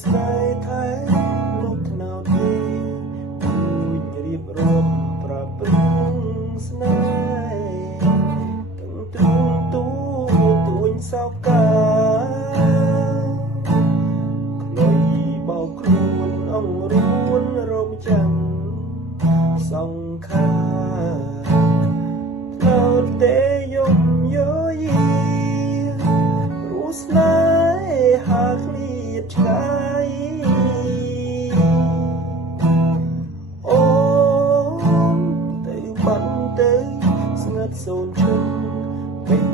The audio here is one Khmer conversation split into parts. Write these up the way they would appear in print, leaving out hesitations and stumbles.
ស្នេហ៍ថែលុបថ្នោតទេគួយរៀបរាប់ប្រាប់ព្រឹងស្នេហ៍ទាំងទ្រូងទួញសោកាខ្លុយបោកខ្លួនអង្រួនរោមចាំសង្ខាថ្នោតទេយំយោយីរស់ស្នេហ៍ហាឃ្លៀតឆ្ងាយអូនទៅបាត់ទៅស្ងាត់សូនឈឹងពេញ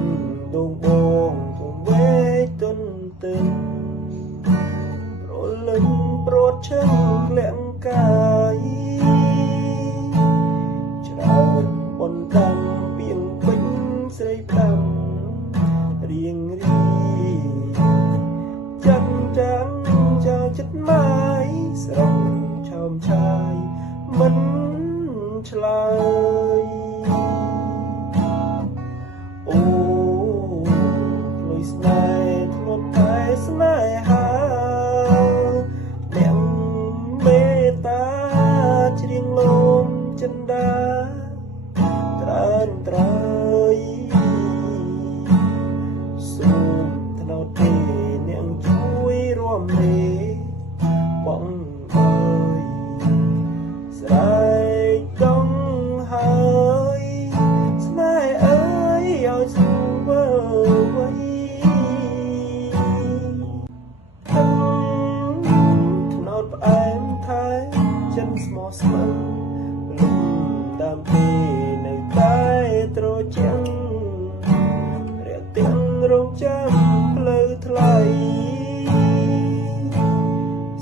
ដងបងពុំវេទុនទឹងប្រលឹងព្រាត់ឈឹងលាក់កាយច្រើនបន្តាំពីងពេញស្រីផ្ដាំរៀងរីចាំចាំចៅចិត្តម៉ាយស្រងឆោមឆាយមិនឆ្លើយអូលុយស្នេហ៍ធ្ងន់តែស្នេហាទាំងមេត្តាច្រៀងលំចិន្តាត្រើនត្រើយសូមថ្នោតទេនាងជួយរួមលេបងអើយស្រែកដងហើយស្នេហ៍អើយឲ្យស្វើវៃថ្នោតផ្អែមថែចិនស្មោះស្ម័គ្រលំដើមទេនៅតែត្រជាក់រាក់ទាំងរងចាំផ្លូវថ្លៃ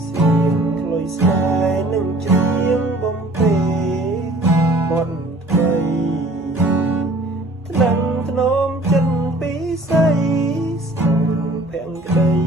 សៀងខ្លុយស្នេហ៍នឹងច្រៀងបំពេបនថ្មីថ្នាំងធ្នមចិត្តពីស័យស្នងភាំងក្តី